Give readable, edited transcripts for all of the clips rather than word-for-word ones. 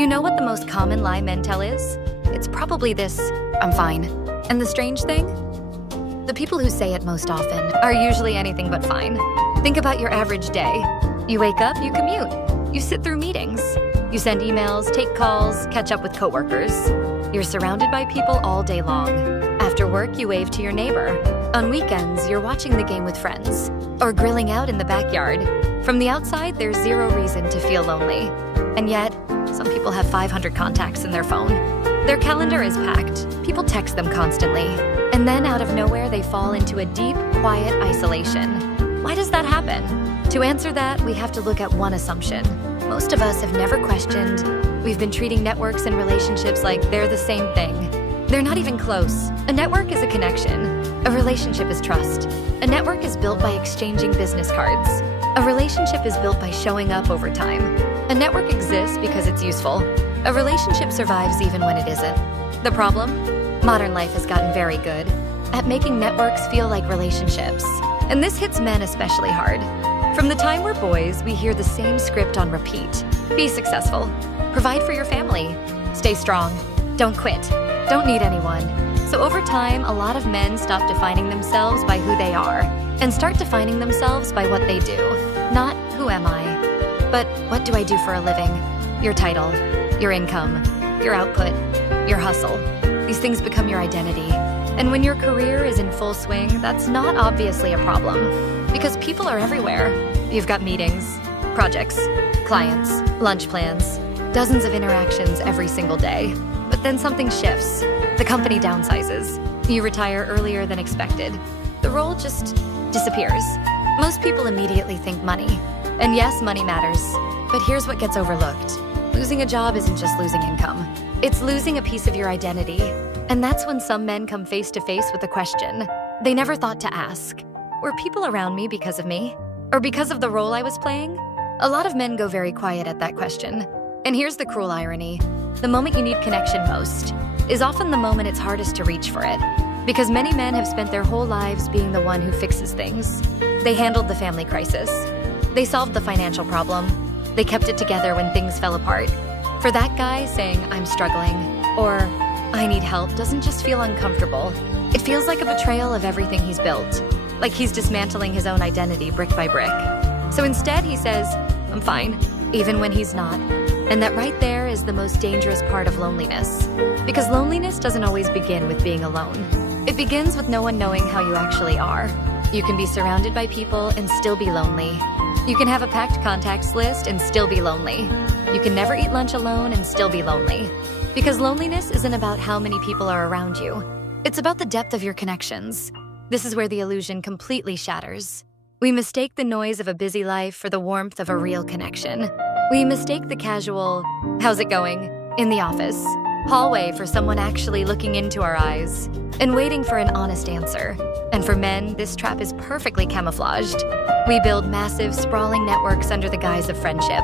you know what the most common lie men tell is? It's probably this, "I'm fine." And the strange thing? The people who say it most often are usually anything but fine. Think about your average day. You wake up, you commute. You sit through meetings. You send emails, take calls, catch up with coworkers. You're surrounded by people all day long. After work, you wave to your neighbor. On weekends, you're watching the game with friends or grilling out in the backyard. From the outside, there's zero reason to feel lonely. And yet, some people have 500 contacts in their phone. Their calendar is packed. People text them constantly. And then out of nowhere, they fall into a deep, quiet isolation. Why does that happen? To answer that, we have to look at one assumption. Most of us have never questioned. We've been treating networks and relationships like they're the same thing. They're not even close. A network is a connection. A relationship is trust. A network is built by exchanging business cards. A relationship is built by showing up over time. A network exists because it's useful. A relationship survives even when it isn't. The problem? Modern life has gotten very good at making networks feel like relationships. And this hits men especially hard. From the time we're boys, we hear the same script on repeat. Be successful. Provide for your family. Stay strong. Don't quit. Don't need anyone. So over time, a lot of men stop defining themselves by who they are and start defining themselves by what they do. Not who am I, but what do I do for a living? Your title, your income, your output, your hustle. These things become your identity. And when your career is in full swing, that's not obviously a problem because people are everywhere. You've got meetings, projects, clients, lunch plans, dozens of interactions every single day. But then something shifts. The company downsizes. You retire earlier than expected. The role just disappears. Most people immediately think money. And yes, money matters. But here's what gets overlooked. Losing a job isn't just losing income. It's losing a piece of your identity. And that's when some men come face to face with a question they never thought to ask. Were people around me because of me? Or because of the role I was playing? A lot of men go very quiet at that question. And here's the cruel irony. The moment you need connection most is often the moment it's hardest to reach for it. Because many men have spent their whole lives being the one who fixes things. They handled the family crisis. They solved the financial problem. They kept it together when things fell apart. For that guy, saying, "I'm struggling," or "I need help," doesn't just feel uncomfortable. It feels like a betrayal of everything he's built. Like he's dismantling his own identity brick by brick. So instead, he says, "I'm fine," even when he's not. And that right there is the most dangerous part of loneliness. Because loneliness doesn't always begin with being alone. It begins with no one knowing how you actually are. You can be surrounded by people and still be lonely. You can have a packed contacts list and still be lonely. You can never eat lunch alone and still be lonely. Because loneliness isn't about how many people are around you. It's about the depth of your connections. This is where the illusion completely shatters. We mistake the noise of a busy life for the warmth of a real connection. We mistake the casual, "How's it going?" in the office hallway for someone actually looking into our eyes and waiting for an honest answer. And for men, this trap is perfectly camouflaged. We build massive, sprawling networks under the guise of friendship.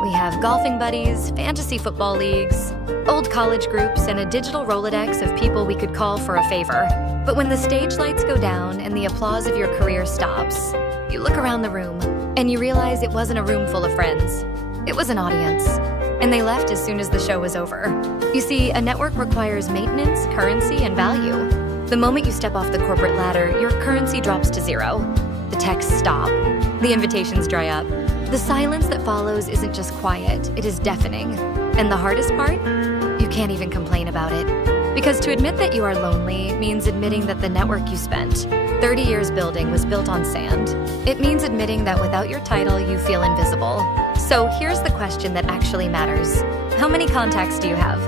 We have golfing buddies, fantasy football leagues, old college groups, and a digital Rolodex of people we could call for a favor. But when the stage lights go down and the applause of your career stops, you look around the room and you realize it wasn't a room full of friends. It was an audience. And they left as soon as the show was over. You see, a network requires maintenance, currency, and value. The moment you step off the corporate ladder, your currency drops to zero. The texts stop. The invitations dry up. The silence that follows isn't just quiet, it is deafening. And the hardest part? You can't even complain about it. Because to admit that you are lonely means admitting that the network you spent 30 years building was built on sand. It means admitting that without your title, you feel invisible. So here's the question that actually matters. How many contacts do you have?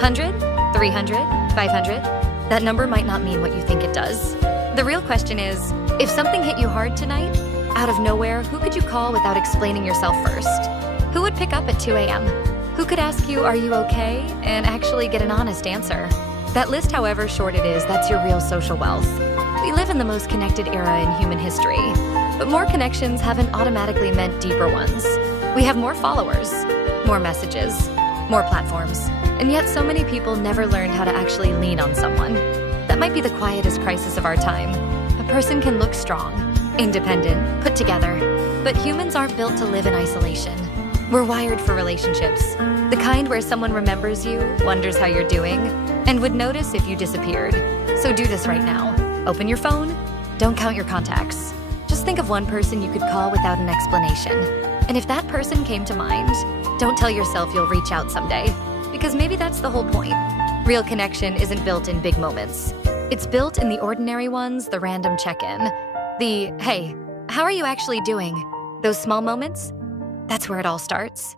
100? 300? 500? That number might not mean what you think it does. The real question is, if something hit you hard tonight, out of nowhere, who could you call without explaining yourself first? Who would pick up at 2 a.m.? Who could ask you, "Are you okay?" and actually get an honest answer? That list, however short it is, that's your real social wealth. We live in the most connected era in human history, but more connections haven't automatically meant deeper ones. We have more followers, more messages, more platforms, and yet so many people never learned how to actually lean on someone. That might be the quietest crisis of our time. A person can look strong, independent, put together, but humans aren't built to live in isolation. We're wired for relationships. The kind where someone remembers you, wonders how you're doing, and would notice if you disappeared. So do this right now. Open your phone. Don't count your contacts. Just think of one person you could call without an explanation. And if that person came to mind, don't tell yourself you'll reach out someday, because maybe that's the whole point. Real connection isn't built in big moments. It's built in the ordinary ones, the random check-in, the, hey, how are you actually doing? Those small moments? That's where it all starts.